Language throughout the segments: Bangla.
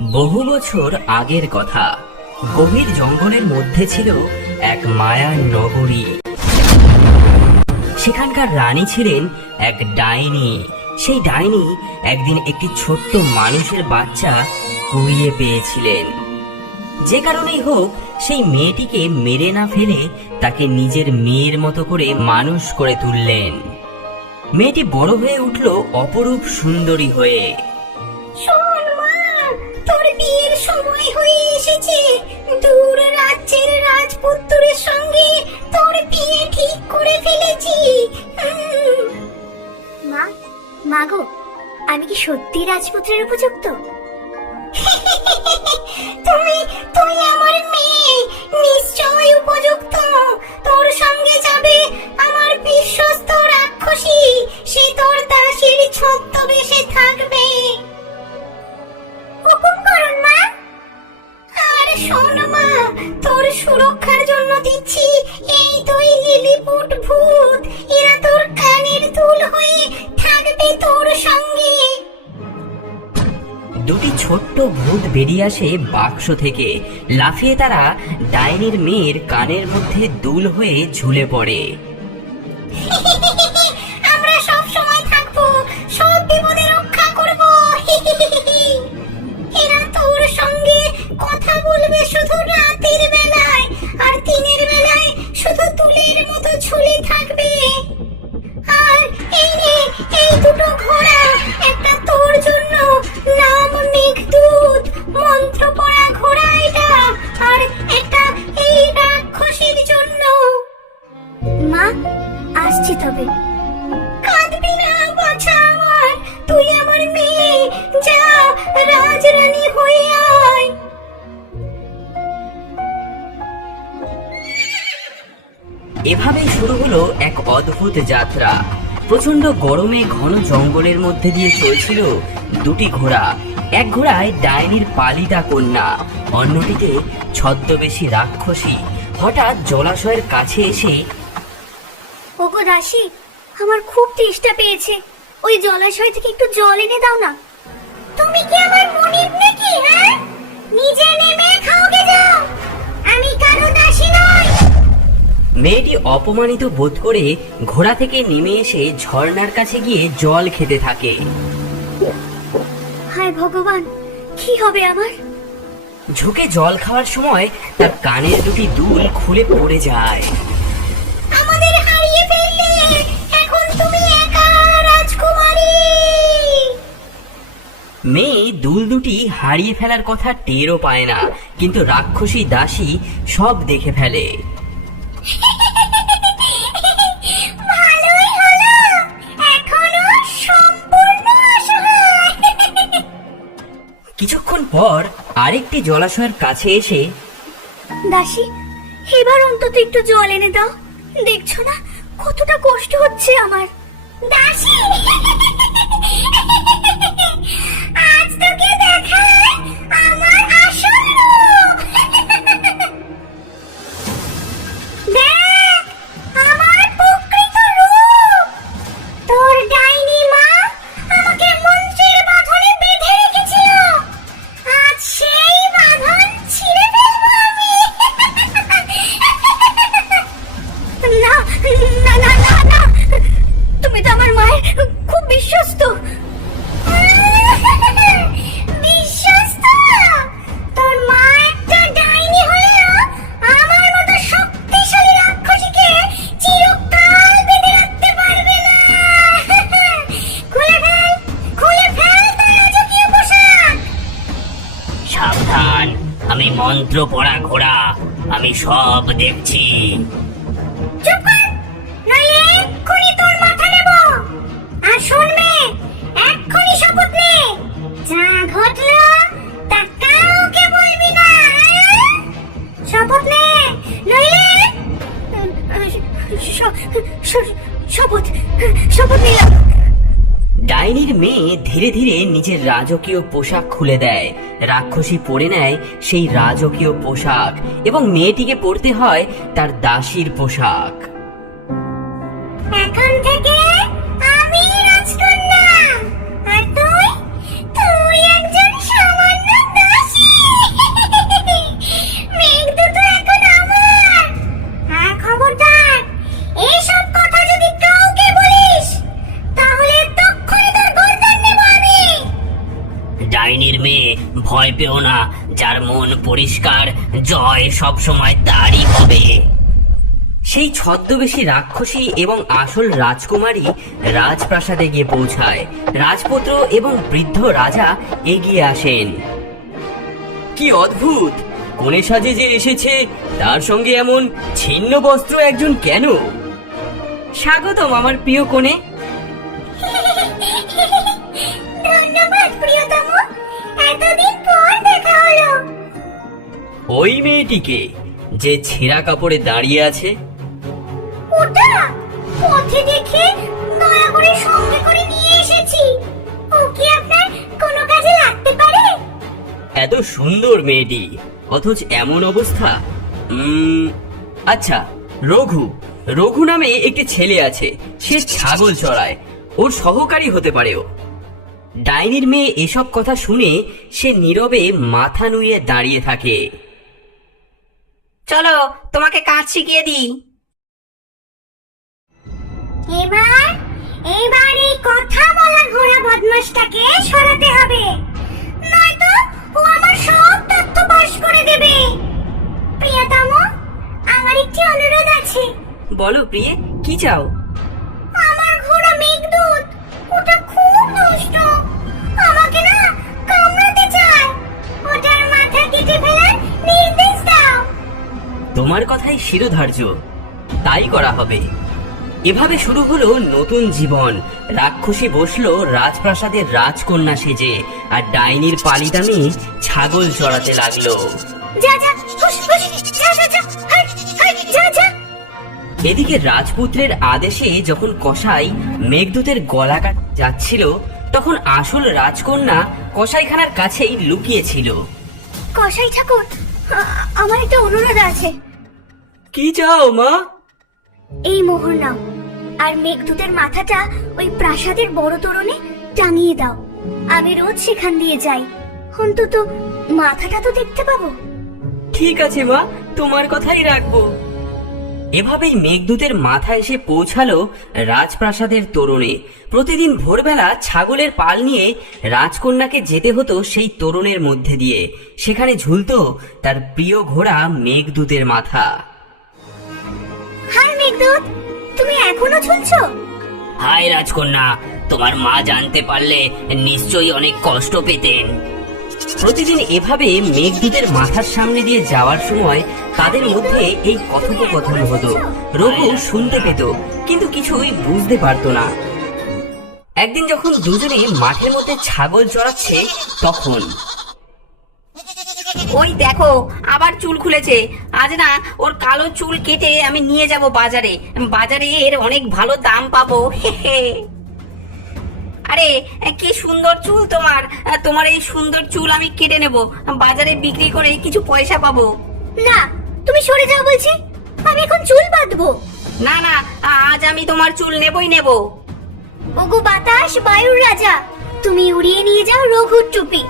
বহু বছর আগের কথা। গভীর জঙ্গলের মধ্যে ছিল এক মায়ার নগরী। সেখানকার রানী ছিলেন এক ডাইনি। সেই ডাইনি একদিন একটি ছোট্ট মানুষের বাচ্চা কুড়িয়ে পেয়েছিলেন। যে কারণেই হোক সেই মেয়েটিকে মেরে না ফেলে তাকে নিজের মেয়ের মতো করে মানুষ করে তুললেন। মেয়েটি বড় হয়ে উঠল অপরূপ সুন্দরী হয়ে। শোন মা, তোর বিয়ের সময় হয়ে এসেছে। দূর রাজ্যের রাজপুত্রের সঙ্গে তোর বিয়ে ঠিক করে ফেলেছি। মা, মাগো, আমি কি সত্যি রাজপুত্রের উপযুক্ত? তুই আমার মেয়ে, নিশ্চয় উপযুক্ত। তোর সঙ্গে যাবে আমার বিশ্বস্ত রাক্ষসী। সে তোর দাসীর ছদ্মবেশে থাকবে। হুকুম করুন মা। আর শোন মা, তোর সুরক্ষার জন্য দিচ্ছি এই দুই লিলিপুট ভূত। এরা তোর কানের দুল হয়ে থাকবে তোর সঙ্গে। দুটি ছোট্ট ভূত বেরিয়ে আসে বাক্স থেকে। লাফিয়ে তারা ডাইনির মেয়ের কানের মধ্যে দুল হয়ে ঝুলে পড়ে। আমরা সব সময় থাকবো, সব বিপদে রক্ষা করব। এরা তোর সঙ্গে কথা বলবে শুধু রাতের বেলায়, আর দিনের বেলায় শুধু তুলের মতো ঝুলে থাকবে। আর এই নে, এই দুটো ঘোড়া, একটা তোর জন্য, নাম মেঘদূত, মন্ত্র পড়া ঘোড়া এটা, আর একটা এই রাক্ষসীর জন্য। মা, আসছি তবে। কাঁদবি না বাছা আমার, তুই আমার মেয়ে। যা, রাজরানী হয়ে আয়। এভাবেই শুরু হলো এক অদ্ভুত যাত্রা। প্রচন্ড গরমে ঘন জঙ্গলের মধ্যে দিয়ে চলছিল দুটি ঘোড়া। এক ঘোড়ায় ডাইনির পালিতা কন্যা, অন্যটিতে ছদ্মবেশী রাক্ষসী। হঠাৎ জলাশয়ের কাছে এসে, ওগো দাসী, আমার খুব তেষ্টা পেয়েছে। ওই জলাশয় থেকে একটু জল এনে দাও না। তুমি কি আমার মনিব নাকি? হ্যাঁ, নিজে নেমে খাওগে যাও। আমি কারো দাসী নই। মেয়েটি অপমানিত বোধ করে ঘোড়া থেকে নেমে এসে ঝর্ণার কাছে গিয়ে জল খেতে থাকে। হায় ভগবান, কি হবে আমার? ঝুঁকে জল খাওয়ার সময় তার কানের দুটি দুল খুলে পড়ে যায়। আমাদের হারিয়ে ফেললে, এখন তুমি একা রাজকুমারী। মেয়ে দুল দুটি হারিয়ে ফেলার কথা টেরও পায় না, কিন্তু রাক্ষসী দাসী সব দেখে ফেলে। ভালোই হলো, এখনো সম্পূর্ণ অসহায়। কিছুক্ষণ পর আরেকটি জলাশয়ের কাছে এসে, দাসী, এবার অন্তত একটু জল এনে দাও। দেখছো না কতটা কষ্ট হচ্ছে আমার? দাসী, আজ তোকে দেখায় আমার আসল রূপ। দেখ আমার প্রকৃত রূপ। তোর ডাইনি মা আমাকে মন্ত্রের বাঁধনে বেঁধে রেখেছিল। আজ সেই বাঁধন ছিঁড়ে ফেলবো আমি। না, না, না, না, না, তুমি তো আমার মায়ের খুব বিশ্বস্ত। বিশ্বস্ত? তোর মা একটা ডাইনি হলেও আমার মতো শক্তিশালী রাক্ষসীকে চিরকাল বেঁধে রাখতে পারবে না। খুলে ফেল, খুলে ফেল তার রাজকীয় পোশাক। সাবধান, আমি মন্ত্র পড়া ঘোড়া, আমি সব দেখছি। চুপ কর, নইলে এক্ষুনি তোর মাথা নেব। আর শোন মেয়ে, এক্ষুনি শপথ নে, যা ঘটলো তা কাউকে বলবি না। শপথ নে, নইলে শপথ, শপথ নিলাম। ডাইনির মেয়ে ধীরে ধীরে নিজের রাজকীয় পোশাক খুলে দেয়। রাক্ষসী পরে নেয় সেই রাজকীয় পোশাক এবং মেয়েটিকে পরতে হয় তার দাসীর পোশাক। এখন থেকে আমি রাজকন্যা, আর তুই একজন সামান্য দাস। ভয় পেও না, যার মন পরিষ্কার জয় সব সময় তারই হবে। সেই ছদ্মবেশী রাক্ষসী এবং আসল রাজকুমারী রাজপ্রাসাদে গিয়ে পৌঁছায়। রাজপুত্র এবং বৃদ্ধ রাজা এগিয়ে আসেন। কি অদ্ভুত, কোণে সাজে যে এসেছে তার সঙ্গে এমন ছিন্ন বস্ত্র একজন কেন? স্বাগতম আমার প্রিয় কোণে। ধন্যবাদ প্রিয়তম, এতদিন পর দেখা হলো। ওই মেয়েটিকে যে ছেঁড়া কাপড়ে দাঁড়িয়ে আছে, ওটা পথে দেখে দয়া করে সঙ্গে করে নিয়ে এসেছি। ও কি আপনার কোনো কাজে লাগতে পারে? এত সুন্দর মেয়েটি অথচ এমন অবস্থা। আচ্ছা, রঘু রঘু নামে একটি ছেলে আছে, সে ছাগল চড়ায়, ওর সহকারী হতে পারে ও। ডাইনির মেয়ে এসব কথা শুনে সে নীরবে মাথা নুয়ে দাঁড়িয়ে থাকে। চলো তোমাকে কাজ শিখিয়ে দিই। এবার এবার এই কথা বলা ঘোড়া বদমাশটাকে সরাতে হবে, নয়তো ও আমার সব তথ্য ফাঁস করে দেবে। প্রিয়তম, আমার একটি অনুরোধ আছে। বলো প্রিয়ে, কি চাও? আমার ঘোড়া মেঘদূত, ওটা খুব দুষ্ট, আমাকে না কামড়াতে চায়। ওটার মাথা কেটে ফেলার নির্দেশ দাও। তোমার কথাই শিরোধার্য, তাই করা হবে। এভাবে শুরু হলো নতুন জীবন। রাক্ষসী বসলো রাজপ্রাসাদের রাজকন্যা সেজে, আর ডাইনির পালিতা মেয়ে ছাগল চড়াতে লাগলো। যা যা, হুশ হুশ, যা যা যা, হাট হাট, যা যা। এদিকে রাজপুত্রের আদেশে যখন কসাই মেঘদূতের গলা কাটতে যাচ্ছিল, তখন আসল রাজকন্যা কসাইখানার কাছেই লুকিয়েছিল। কসাই ঠাকুর, আমার একটা অনুরোধ আছে। কি চাও মা? এই মোহর নাও, আর মেঘদূতের মাথাটা ওই প্রাসাদের বড় তোরণে টাঙিয়ে দাও। আমি রোজ সেখান দিয়ে যাই, অন্তত মাথাটা তো দেখতে পাবো। ঠিক আছে মা, তোমার কথাই রাখবো। এভাবেই মেঘদূতের মাথা এসে পৌঁছালো রাজপ্রাসাদের তোরণে। প্রতিদিন ভোরবেলা ছাগলের পাল নিয়ে রাজকন্যাকে যেতে হতো সেই তোরণের মধ্যে দিয়ে। সেখানে ঝুলতো তার প্রিয় ঘোড়া মেঘদূতের মাথা। হাই মেঘদূত, তুমি এখনো ঝুলছো? হাই রাজকন্যা, তোমার মা জানতে পারলে নিশ্চয়ই অনেক কষ্ট পেতেন। প্রতিদিন এভাবে মেঘদূতের মাথার সামনে দিয়ে যাওয়ার সময় তাদের মধ্যে এই কথোপকথন হতো। রঘু শুনতে পেত, কিন্তু কিছুই বুঝতে পারতো না। একদিন যখন দুজনে মাঠের মধ্যে ছাগল চড়াচ্ছে, তখন ওই দেখো আবার চুল খুলেছে। আজ না ওর কালো চুল কেটে আমি নিয়ে যাব বাজারে, বাজারে এর অনেক ভালো দাম পাবো। আরে কি সুন্দর চুল তোমার, তোমার এই সুন্দর চুল আমি কেটে নেব, বাজারে বিক্রি করে কিছু পয়সা পাবো। না, তুমি সরে যাও বলছি, আমি এখন চুল বাঁধবো। না না, আজ আমি তোমার চুল নেবই নেব। ওগো বাতাস, বায়ুর রাজা, তুমি উড়িয়ে নিয়ে যাও রঘুর টুপি,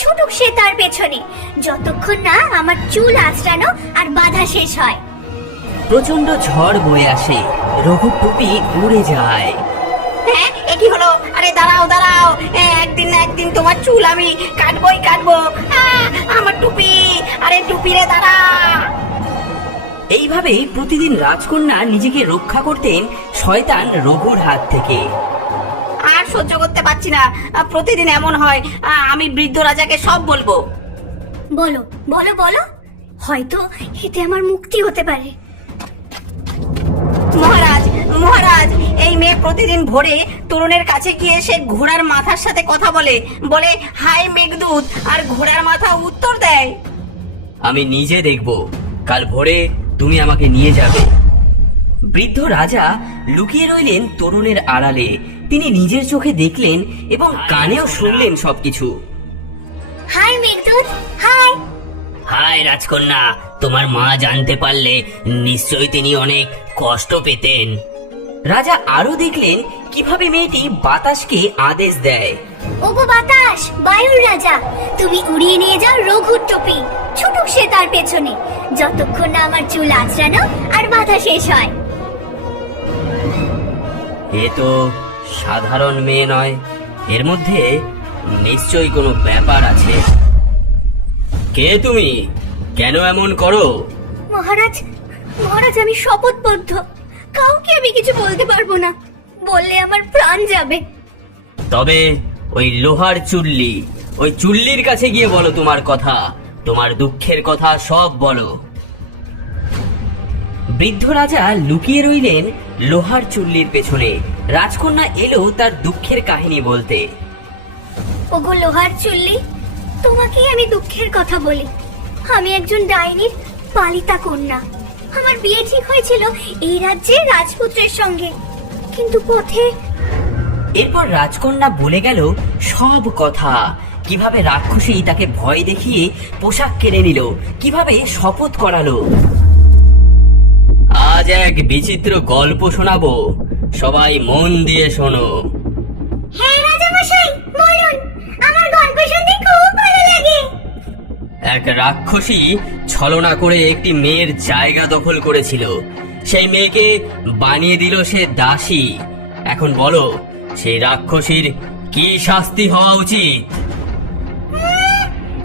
ছুটুক সে তার পেছনে, যতক্ষণ না আমার চুল আঁচড়ানো আর বাঁধা শেষ হয়। প্রচন্ড ঝড় বয়ে আসে, রঘুর টুপি উড়ে যায়। হ্যাঁ, এ কি হলো? আরে দাঁড়াও দাঁড়াও, একদিন না একদিন তোমার চুল আমি কাটবই কাটবো। আমার টুপি, আরে টুপি রে দাঁড়া। এইভাবে প্রতিদিন রাজকন্যা নিজেকে রক্ষা করতেন শয়তান রঘুর হাত থেকে। আর সহ্য করতে পারছি না, প্রতিদিন এমন হয়। আমি বৃদ্ধ রাজাকে সব বলবো। বলো বলো বলো, হয়তো এতে আমার মুক্তি হতে পারে। মহারাজ মহারাজ, এই মেয়ে প্রতিদিন ভোরে তরুণের কাছে গিয়ে সে ঘোড়ার মাথার সাথে কথা বলে, বলে হাই মেঘদূত, আর ঘোড়ার মাথা উত্তর দেয়। আমি নিজে দেখব, কাল ভোরে তুমি আমাকে নিয়ে যাবে। বৃদ্ধ রাজা লুকিয়ে রইলেন তরুণের আড়ালে। তিনি নিজের চোখে দেখলেন এবং কানেও শুনলেন সবকিছু। High Meghaduta, high. হায় রাজকন্যা, তোমার মা জানতে পারলে নিশ্চয়ই তিনি অনেক কষ্ট পেতেন। রাজা আরো দেখলেন কিভাবে মেয়েটি বাতাসকে আদেশ দেয়। ওগো বাতাস, বায়ুর রাজা, তুমি উড়িয়ে নিয়ে যাও রঘুর টুপি, ছুটুক সে তার পেছনে, যতক্ষণ না আমার চুল আঁচড়ানো আর বাঁধা শেষ হয়। এ তো সাধারণ মেয়ে নয়, এর মধ্যে নিশ্চয়ই কোনো ব্যাপার আছে। কে তুমি? কেন এমন করো? মহারাজ, মহারাজ আমি শপথবদ্ধ, কাউকে আমি কিছু বলতে পারবো না, বললে আমার প্রাণ যাবে। তবে ওই লোহার চুল্লি, ওই চুল্লির কাছে গিয়ে বলো তোমার কথা, তোমার দুঃখের কথা সব বলো। বৃদ্ধ রাজা লুকিয়ে রইলেন লোহার চুল্লির পেছনে। রাজকন্যা এলো তার দুঃখের কাহিনী বলতে। ওগো লোহার চুল্লি, তোমাকে আমি দুঃখের কথা বলি। আমি একজন ডাইনির পালিতা কন্যা। আমার বিয়ে ঠিক হয়েছিল এই রাজ্যের রাজপুত্রের সঙ্গে, কিন্তু পথে। এরপর রাজকন্যা বলে গেল সব কথা, কিভাবে রাক্ষসী তাকে ভয় দেখিয়ে পোশাক কেড়ে নিল, কিভাবে শপথ করালো। আজ এক বিচিত্র গল্প শোনাবো, সবাই মন দিয়ে শোনো। হ্যাঁ রাজামশাই, বলুন, আমার গল্প শুনতে খুব ভালো লাগে। এক রাক্ষসী ছলনা করে একটি মেয়ের জায়গা দখল করেছিল। সেই মেয়েকে বানিয়ে দিল সে দাসী। এখন বলো, সেই রাক্ষসীর কি শাস্তি হওয়া উচিত?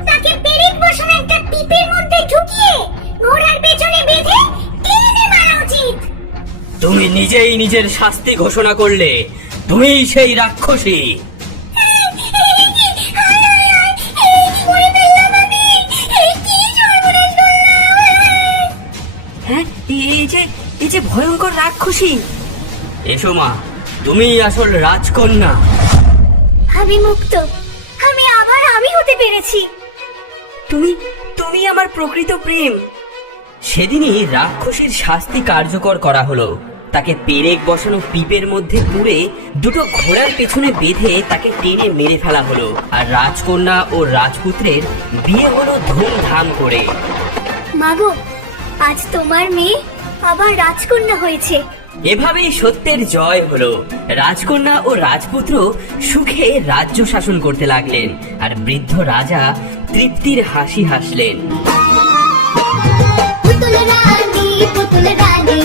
তাকে পেরেক বসানো একটা পিপের মধ্যে ঢুকিয়ে ঘোড়ার পেছনে বেঁধে টেনে মারা উচিত। তুমি নিজেই নিজের শাস্তি ঘোষণা করলে, তুমিই সেই রাক্ষসী। হ্যাঁ, এই যে ভয়ঙ্কর রাক্ষসী। এসো মা, তুমিই আসল রাজকন্যা। আমি মুক্ত, আমি আবার আমি হতে পেরেছি। তুমি আমার প্রকৃত প্রেম। সেদিনই রাক্ষসীর শাস্তি কার্যকর করা হলো। তাকে পেরেক বসানো পিপের মধ্যে পুরে দুটো ঘোড়ার পেছনে বেঁধে তাকে টেনে মেরে ফেলা হলো। আর রাজকন্যা ও রাজপুত্রের বিয়ে হলো ধুমধাম করে। মাগো, আজ তোমার মেয়ে আবার রাজকন্যা হয়েছে। এভাবেই সত্যের জয় হলো। রাজকন্যা ও রাজপুত্র সুখে রাজ্য শাসন করতে লাগলেন, আর বৃদ্ধ রাজা তৃপ্তির হাসি হাসলেন। পুতুল রানী, পুতুল রানী।